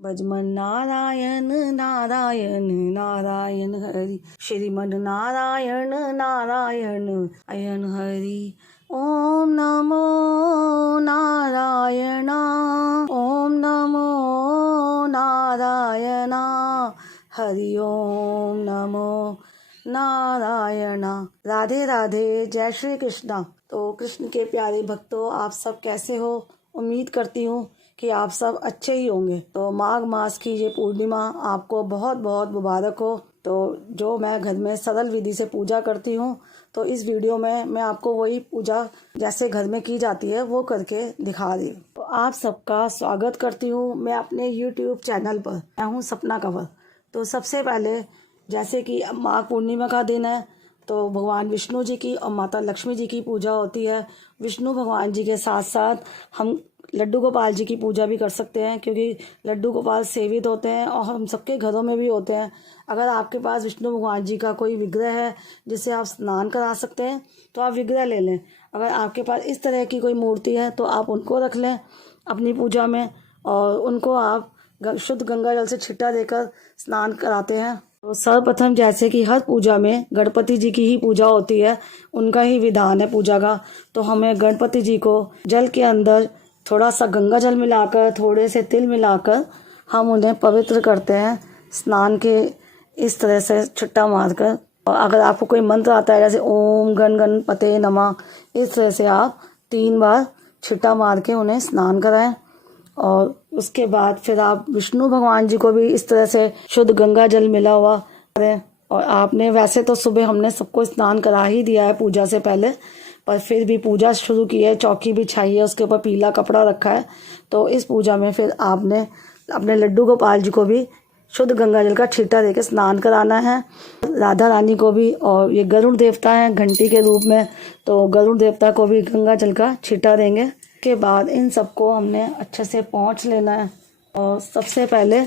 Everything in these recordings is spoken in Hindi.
भजमन नारायण नारायण नारायण हरि, श्रीमन नारायण नारायण अयन हरि। ओम नमो नारायण, ओम नमो नारायण, हरि ओम नमो नारायण। राधे राधे, जय श्री कृष्णा। तो कृष्ण के प्यारे भक्तों, आप सब कैसे हो? उम्मीद करती हूँ कि आप सब अच्छे ही होंगे। तो माघ मास की ये पूर्णिमा आपको बहुत बहुत मुबारक हो। तो जो मैं घर में सरल विधि से पूजा करती हूँ, तो इस वीडियो में मैं आपको वही पूजा जैसे घर में की जाती है वो करके दिखा रही हूँ। तो आप सबका स्वागत करती हूँ मैं अपने YouTube चैनल पर। मैं हूँ सपना कंवर। तो सबसे पहले जैसे कि माघ पूर्णिमा का दिन है, तो भगवान विष्णु जी की और माता लक्ष्मी जी की पूजा होती है। विष्णु भगवान जी के साथ साथ हम लड्डू गोपाल जी की पूजा भी कर सकते हैं, क्योंकि लड्डू गोपाल सेवित होते हैं और हम सबके घरों में भी होते हैं। अगर आपके पास विष्णु भगवान जी का कोई विग्रह है जिसे आप स्नान करा सकते हैं, तो आप विग्रह ले लें। अगर आपके पास इस तरह की कोई मूर्ति है तो आप उनको रख लें अपनी पूजा में, और उनको आप शुद्ध गंगा जल से छिट्टा देकर स्नान कराते हैं। तो सर्वप्रथम जैसे कि हर पूजा में गणपति जी की ही पूजा होती है, उनका ही विधान है पूजा का। तो हमें गणपति जी को जल के अंदर थोड़ा सा गंगा जल मिलाकर, थोड़े से तिल मिलाकर हम उन्हें पवित्र करते हैं स्नान के इस तरह से छिट्टा मारकर। और अगर आपको कोई मंत्र आता है जैसे ओम गण गणपते नमः, इस तरह से आप 3 बार छिट्टा मार के उन्हें स्नान कराएं। और उसके बाद फिर आप विष्णु भगवान जी को भी इस तरह से शुद्ध गंगा जल मिला हुआ करें। और आपने वैसे तो सुबह हमने सबको स्नान करा ही दिया है पूजा से पहले, पर फिर भी पूजा शुरू की है, चौकी बिछाई है, उसके ऊपर पीला कपड़ा रखा है। तो इस पूजा में फिर आपने अपने लड्डू गोपाल जी को भी शुद्ध गंगा जल का छींटा देकर स्नान कराना है। राधा रानी को भी, और ये गरुड़ देवता हैं घंटी के रूप में, तो गरुड़ देवता को भी गंगा जल का छींटा देंगे। के बाद इन सबको हमने अच्छे से पोंछ लेना है। और सबसे पहले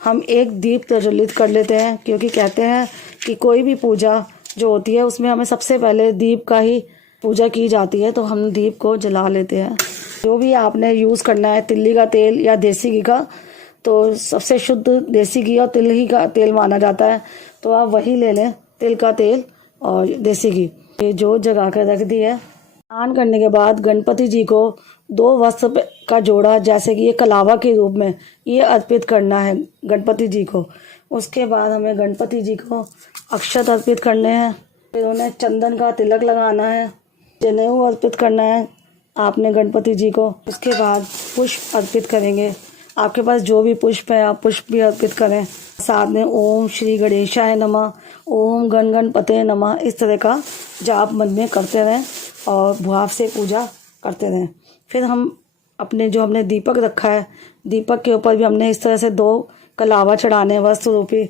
हम एक दीप प्रज्वलित कर लेते हैं, क्योंकि कहते हैं कि कोई भी पूजा जो होती है उसमें हमें सबसे पहले दीप का ही पूजा की जाती है। तो हम दीप को जला लेते हैं। जो भी आपने यूज़ करना है, तिल्ली का तेल या देसी घी का, तो सबसे शुद्ध देसी घी और तिल ही का तेल माना जाता है, तो आप वही ले लें, तिल का तेल और देसी घी। ये जोत जगा कर रख दी है। स्नान करने के बाद गणपति जी को 2 वस्त्र का जोड़ा, जैसे कि ये कलावा के रूप में, ये अर्पित करना है गणपति जी को। उसके बाद हमें गणपति जी को अक्षत अर्पित करने हैं। फिर उन्हें चंदन का तिलक लगाना है, जनेऊ अर्पित करना है आपने गणपति जी को। उसके बाद पुष्प अर्पित करेंगे। आपके पास जो भी पुष्प है आप पुष्प भी अर्पित करें। साथ में ओम श्री गणेशाय नमः, ओम गण गणपते नमः, इस तरह का जाप मन में करते रहें और भाव से पूजा करते रहें। फिर हम अपने जो हमने दीपक रखा है, दीपक के ऊपर भी हमने इस तरह से 2 कलावा चढ़ाने वस्त्र रूपी,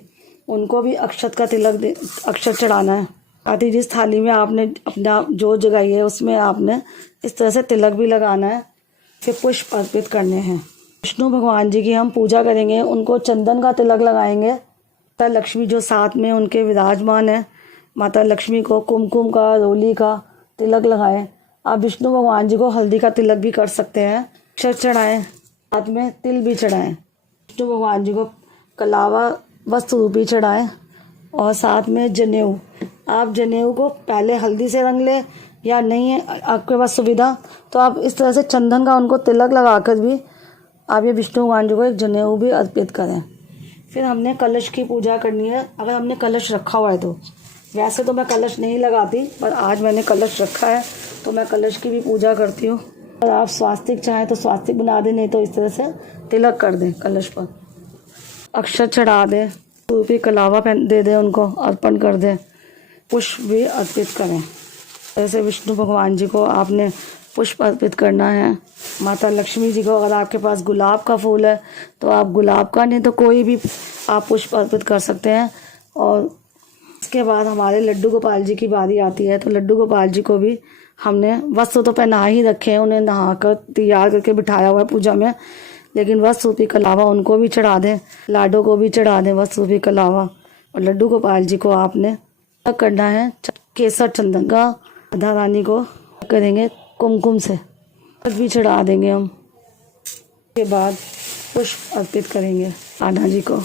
उनको भी अक्षत का तिलक अक्षत चढ़ाना है। साथ ही जिस थाली में आपने अपना जोत जगाई है उसमें आपने इस तरह से तिलक भी लगाना है। फिर पुष्प अर्पित करने हैं। विष्णु भगवान जी की हम पूजा करेंगे, उनको चंदन का तिलक लगाएंगे। माता लक्ष्मी जो साथ में उनके विराजमान है, माता लक्ष्मी को कुमकुम का, रोली का तिलक लगाएं। आप विष्णु भगवान जी को हल्दी का तिलक भी कर सकते हैं। अक्षत चढ़ाएं, साथ में तिल भी चढ़ाएं। विष्णु भगवान जी को कलावा वस्त्र रूपी चढ़ाएं, और साथ में जनेऊ। आप जनेऊ को पहले हल्दी से रंग लें, या नहीं है आपके पास सुविधा तो आप इस तरह से चंदन का उनको तिलक लगाकर भी आप ये विष्णु भगवान जी को एक जनेऊ भी अर्पित करें। फिर हमने कलश की पूजा करनी है, अगर हमने कलश रखा हुआ है तो। वैसे तो मैं कलश नहीं लगाती, पर आज मैंने कलश रखा है तो मैं कलश की भी पूजा करती हूँ। अगर आप स्वास्तिक चाहें तो स्वास्तिक बना दें, नहीं तो इस तरह से तिलक कर दें कलश पर। अक्षत चढ़ा दें, रूपी कलावा दे दें, उनको अर्पण कर दें। पुष्प भी अर्पित करें। जैसे विष्णु भगवान जी को आपने पुष्प अर्पित करना है। माता लक्ष्मी जी को अगर आपके पास गुलाब का फूल है तो आप गुलाब का, नहीं तो कोई भी आप पुष्प अर्पित कर सकते हैं। और इसके बाद हमारे लड्डू गोपाल जी की बारी आती है। तो लड्डू गोपाल जी को भी हमने वस्त्र तो पहना ही रखे हैं, उन्हें नहाकर तैयार करके बिठाया हुआ है पूजा में, लेकिन वस्त्र रूपी कलावा उनको भी चढ़ा दें, लाडो को भी चढ़ा दें वस्त्र रूपी कलावा। और लड्डू गोपाल जी को आपने करना है केसर चंदन का। राधा रानी को करेंगे कुमकुम से, भी चढ़ा देंगे हम। के बाद पुष्प अर्पित करेंगे। कान्हा जी को।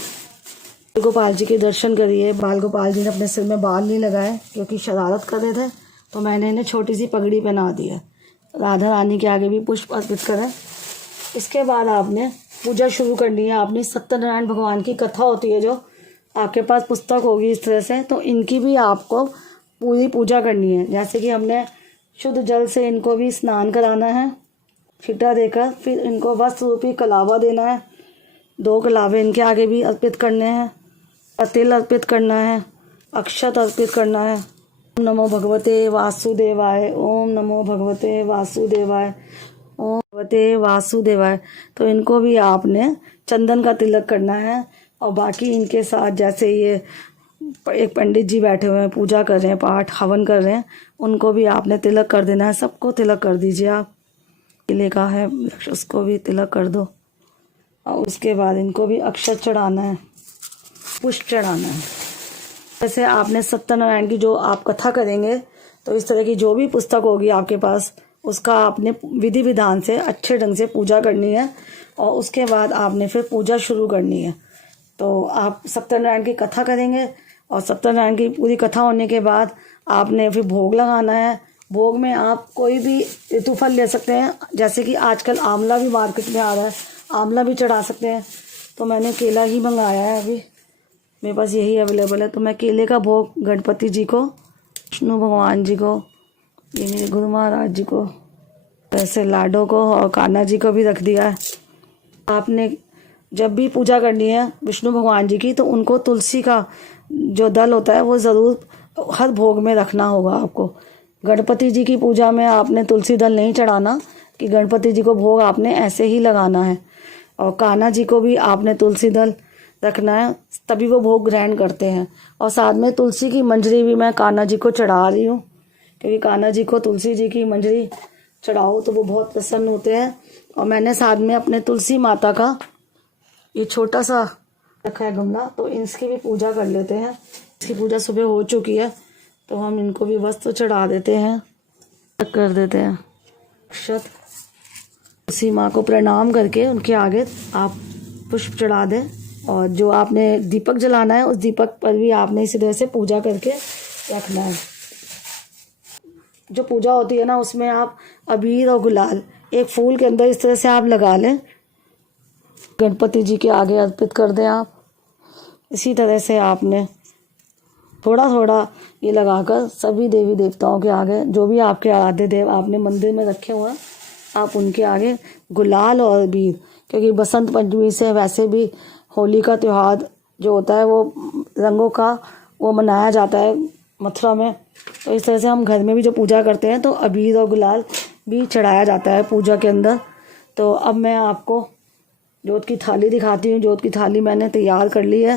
गोपाल जी के दर्शन करिए। बाल गोपाल जी ने अपने सिर में बाल नहीं लगाए क्योंकि शरारत कर रहे थे, तो मैंने इन्हें छोटी सी पगड़ी पहना दी है। राधा रानी के आगे भी पुष्प अर्पित करें। इसके बाद आपने पूजा शुरू करनी है। आपने सत्यनारायण भगवान की कथा होती है, जो आपके पास पुस्तक होगी इस तरह से, तो इनकी भी आपको पूरी पूजा करनी है। जैसे कि हमने शुद्ध जल से इनको भी स्नान कराना है, छींटा देकर, फिर इनको वस्त्र रूपी कलावा देना है। 2 कलावे इनके आगे भी अर्पित करने हैं, तिल अर्पित करना है, अक्षत अर्पित करना है। ओम नमो भगवते वासुदेवाय, ओम नमो भगवते वासुदेवाय, ओम भगवते वासुदेवाय। तो इनको भी आपने चंदन का तिलक करना है। और बाकी इनके साथ जैसे ये एक पंडित जी बैठे हुए हैं, पूजा कर रहे हैं, पाठ हवन कर रहे हैं, उनको भी आपने तिलक कर देना है। सबको तिलक कर दीजिए आप। किले का है, उसको भी तिलक कर दो। और उसके बाद इनको भी अक्षत चढ़ाना है, पुष्प चढ़ाना है। जैसे आपने सत्यनारायण की जो आप कथा करेंगे, तो इस तरह की जो भी पुस्तक होगी आपके पास, उसका आपने विधि विधान से अच्छे ढंग से पूजा करनी है। और उसके बाद आपने फिर पूजा शुरू करनी है। तो आप सत्यनारायण की कथा करेंगे, और सत्यनारायण की पूरी कथा होने के बाद आपने फिर भोग लगाना है। भोग में आप कोई भी ऋतु फल ले सकते हैं, जैसे कि आजकल आंवला भी मार्केट में आ रहा है, आंवला भी चढ़ा सकते हैं। तो मैंने केला ही मंगाया है, अभी मेरे पास यही अवेलेबल है। तो मैं केले का भोग गणपति जी को, विष्णु भगवान जी को, ये मेरे गुरु महाराज जी को, वैसे लाडो को और कान्हा जी को भी रख दिया है। आपने जब भी पूजा करनी है विष्णु भगवान जी की, तो उनको तुलसी का जो दल होता है वो ज़रूर हर भोग में रखना होगा आपको। गणपति जी की पूजा में आपने तुलसी दल नहीं चढ़ाना, कि गणपति जी को भोग आपने ऐसे ही लगाना है। और कान्हा जी को भी आपने तुलसी दल रखना है, तभी वो भोग ग्रहण करते हैं। और साथ में तुलसी की मंजरी भी मैं कान्हा जी को चढ़ा रही हूँ, क्योंकि कान्हा जी को तुलसी जी की मंजरी चढ़ाओ तो वो बहुत प्रसन्न होते हैं। और मैंने साथ में अपने तुलसी माता का ये छोटा सा रखा है गमला, तो इसकी भी पूजा कर लेते हैं। इसकी पूजा सुबह हो चुकी है, तो हम इनको भी वस्त्र चढ़ा देते हैं, कर देते हैं अक्षत। तुलसी माँ को प्रणाम करके उनके आगे आप पुष्प चढ़ा दें। और जो आपने दीपक जलाना है, उस दीपक पर भी आपने इसी तरह से पूजा करके रखना है। जो पूजा होती है ना, उसमें आप अबीर और गुलाल एक फूल के अंदर इस तरह से आप लगा लें, गणपति जी के आगे अर्पित कर दें आप। इसी तरह से आपने थोड़ा थोड़ा ये लगाकर सभी देवी देवताओं के आगे, जो भी आपके आराध्य देव आपने मंदिर में रखे हुए हैं, आप उनके आगे गुलाल और अबीर, क्योंकि बसंत पंचमी से वैसे भी होली का त्यौहार जो होता है वो रंगों का वो मनाया जाता है मथुरा में। तो इस तरह से हम घर में भी जो पूजा करते हैं, तो अबीर और गुलाल भी चढ़ाया जाता है पूजा के अंदर। तो अब मैं आपको जोत की थाली दिखाती हूँ। जोत की थाली मैंने तैयार कर ली है।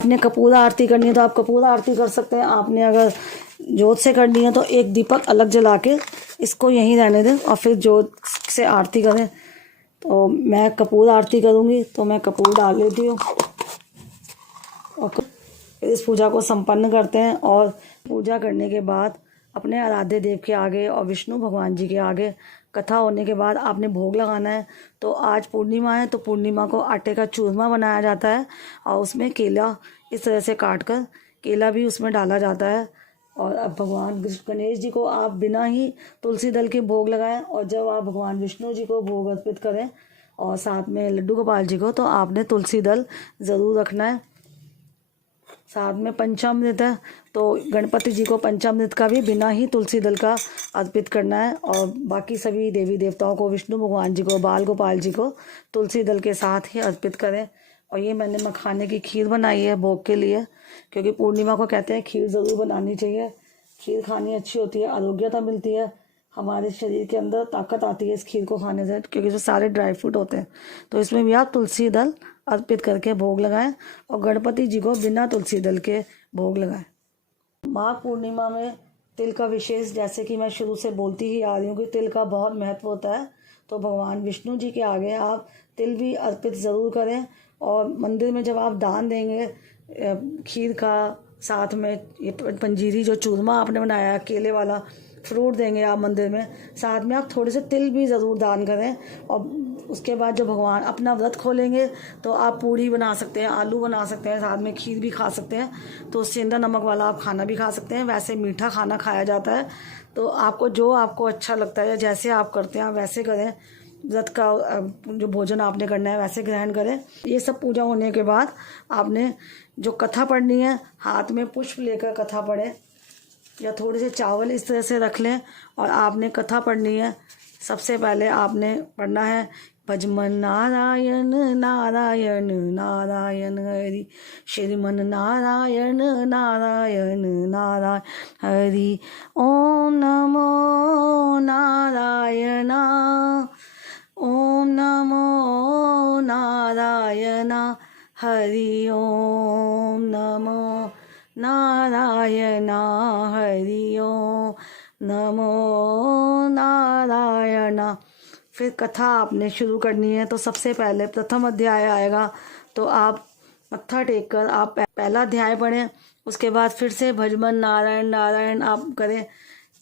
आपने कपूर आरती करनी है तो आप कपूर आरती कर सकते हैं। आपने अगर जोत से करनी है तो एक दीपक अलग जला के इसको यहीं रहने दें और फिर जोत से आरती करें। तो मैं कपूर आरती करूँगी, तो मैं कपूर डाल लेती हूँ और इस पूजा को संपन्न करते हैं। और पूजा करने के बाद अपने आराध्य देव के आगे और विष्णु भगवान जी के आगे कथा होने के बाद आपने भोग लगाना है। तो आज पूर्णिमा है, तो पूर्णिमा को आटे का चूरमा बनाया जाता है और उसमें केला इस तरह से काट कर केला भी उसमें डाला जाता है। और अब भगवान गणेश जी को आप बिना ही तुलसी दल के भोग लगाएं, और जब आप भगवान विष्णु जी को भोग अर्पित करें और साथ में लड्डू गोपाल जी को, तो आपने तुलसी दल ज़रूर रखना है। साथ में पंचामृत है, तो गणपति जी को पंचामृत का भी बिना ही तुलसी दल का अर्पित करना है। और बाकी सभी देवी देवताओं को, विष्णु भगवान जी को, बाल गोपाल जी को तुलसी दल के साथ ही अर्पित करें। और ये मैंने मखाने की खीर बनाई है भोग के लिए, क्योंकि पूर्णिमा को कहते हैं खीर ज़रूर बनानी चाहिए। खीर खानी अच्छी होती है, आरोग्यता मिलती है, हमारे शरीर के अंदर ताकत आती है इस खीर को खाने से, क्योंकि इसमें सारे ड्राई फ्रूट होते हैं। तो इसमें भी आप तुलसी दल अर्पित करके भोग लगाएं और गणपति जी को बिना तुलसी दल के भोग लगाएं। माघ पूर्णिमा में तिल का विशेष, जैसे कि मैं शुरू से बोलती ही आ रही हूँ कि तिल का बहुत महत्व होता है। तो भगवान विष्णु जी के आगे आप तिल भी अर्पित ज़रूर करें। और मंदिर में जब आप दान देंगे खीर का, साथ में ये पंजीरी जो चूरमा आपने बनाया केले वाला, फ्रूट देंगे आप मंदिर में, साथ में आप थोड़े से तिल भी ज़रूर दान करें। और उसके बाद जब भगवान अपना व्रत खोलेंगे तो आप पूड़ी बना सकते हैं, आलू बना सकते हैं, साथ में खीर भी खा सकते हैं। तो सेंधा नमक वाला आप खाना भी खा सकते हैं। वैसे मीठा खाना खाया जाता है। तो आपको अच्छा लगता है या जैसे आप करते हैं आप वैसे करें। व्रत का जो भोजन आपने करना है वैसे ग्रहण करें। ये सब पूजा होने के बाद आपने जो कथा पढ़नी है, हाथ में पुष्प लेकर कथा पढ़ें या थोड़े से चावल इस तरह से रख लें और आपने कथा पढ़नी है। सबसे पहले आपने पढ़ना है भजमन नारायण नारायण नारायण हरि, श्रीमन नारायण नारायण नारायण हरि, ओम नमो नारायण, ओम नमो नारायण हरि, ओम नमो नारायण हरि, ओम नमो नारायण। फिर कथा आपने शुरू करनी है। तो सबसे पहले प्रथम अध्याय आएगा, तो आप मत्था टेक कर आप पहला अध्याय पढ़ें। उसके बाद फिर से भजमन नारायण नारायण आप करें।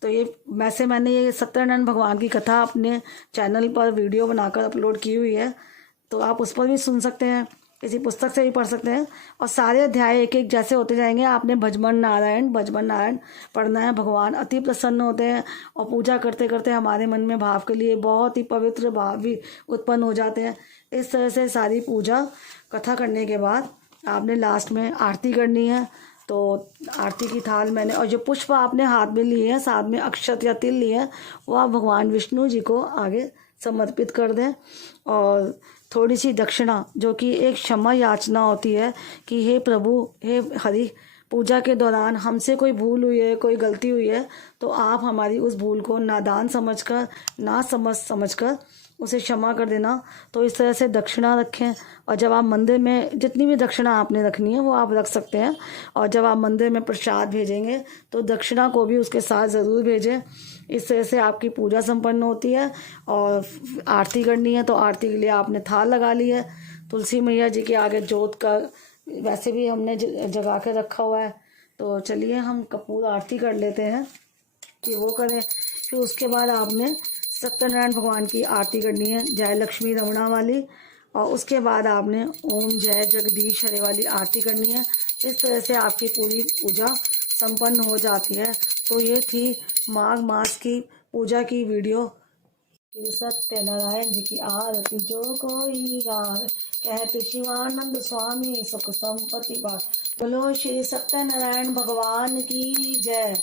तो ये वैसे मैंने ये सत्यनारायण भगवान की कथा अपने चैनल पर वीडियो बनाकर अपलोड की हुई है, तो आप उस पर भी सुन सकते हैं, किसी पुस्तक से भी पढ़ सकते हैं। और सारे अध्याय एक एक जैसे होते जाएंगे। आपने भजमन नारायण पढ़ना है। भगवान अति प्रसन्न होते हैं और पूजा करते करते हमारे मन में भाव के लिए बहुत ही पवित्र भाव भी उत्पन्न हो जाते हैं। इस तरह से सारी पूजा कथा करने के बाद आपने लास्ट में आरती करनी है। तो आरती की थाल मैंने, और जो पुष्प आपने हाथ में लिए हैं, साथ में अक्षत या तिल लिए हैं, वो आप भगवान विष्णु जी को आगे समर्पित कर दें। और थोड़ी सी दक्षिणा, जो कि एक क्षमा याचना होती है कि हे प्रभु, हे हरि, पूजा के दौरान हमसे कोई भूल हुई है, कोई गलती हुई है, तो आप हमारी उस भूल को नादान समझकर, ना समझकर उसे क्षमा कर देना। तो इस तरह से दक्षिणा रखें। और जब आप मंदिर में जितनी भी दक्षिणा आपने रखनी है वो आप रख सकते हैं। और जब आप मंदिर में प्रसाद भेजेंगे तो दक्षिणा को भी उसके साथ ज़रूर भेजें। इस तरह से आपकी पूजा संपन्न होती है। और आरती करनी है, तो आरती के लिए आपने थाल लगा ली है। तुलसी मैया जी के आगे जोत का वैसे भी हमने जगा के रखा हुआ है। तो चलिए हम कपूर आरती कर लेते हैं कि वो करें। फिर उसके बाद आपने सत्यनारायण भगवान की आरती करनी है, जय लक्ष्मी रमणा वाली। और उसके बाद आपने ओम जय जगदीश हरे वाली आरती करनी है। इस तरह से आपकी पूरी पूजा संपन्न हो जाती है। तो ये थी माघ मास की पूजा की वीडियो। श्री सत्यनारायण जी की आरती जो कोई गावे, कहते शिवानंद स्वामी सुख संपत्ति पाए। बोलो श्री सत्यनारायण भगवान की जय,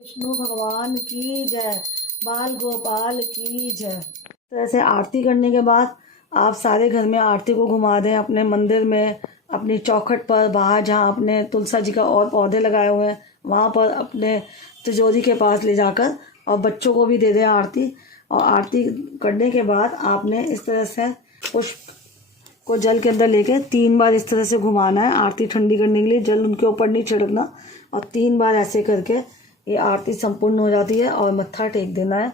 विष्णु भगवान की जय, बाल गोपाल की जय। तरह से आरती करने के बाद आप सारे घर में आरती को घुमा दें, अपने मंदिर में, अपनी चौखट पर, बाहर जहाँ अपने तुलसी जी का और पौधे लगाए हुए हैं वहाँ पर, अपने तिजोरी के पास ले जाकर, और बच्चों को भी दे दें आरती। और आरती करने के बाद आपने इस तरह से पुष्प को जल के अंदर लेके 3 बार इस तरह से घुमाना है। आरती ठंडी करने के लिए जल उनके ऊपर नहीं छिड़कना, और 3 बार ऐसे करके ये आरती संपूर्ण हो जाती है और मत्था टेक देना है।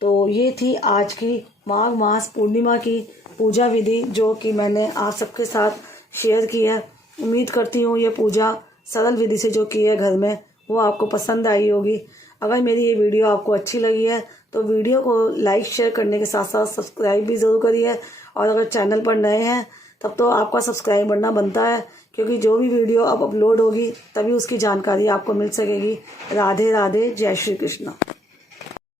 तो ये थी आज की माघ मास पूर्णिमा की पूजा विधि, जो कि मैंने आप सबके साथ शेयर की है। उम्मीद करती हूँ ये पूजा सरल विधि से जो की है घर में, वो आपको पसंद आई होगी। अगर मेरी ये वीडियो आपको अच्छी लगी है तो वीडियो को लाइक शेयर करने के साथ साथ सब्सक्राइब भी ज़रूर करिए। और अगर चैनल पर नए हैं तब तो आपका सब्सक्राइब करना बनता है, क्योंकि जो भी वीडियो अब अपलोड होगी तभी उसकी जानकारी आपको मिल सकेगी। राधे राधे, जय श्री कृष्ण।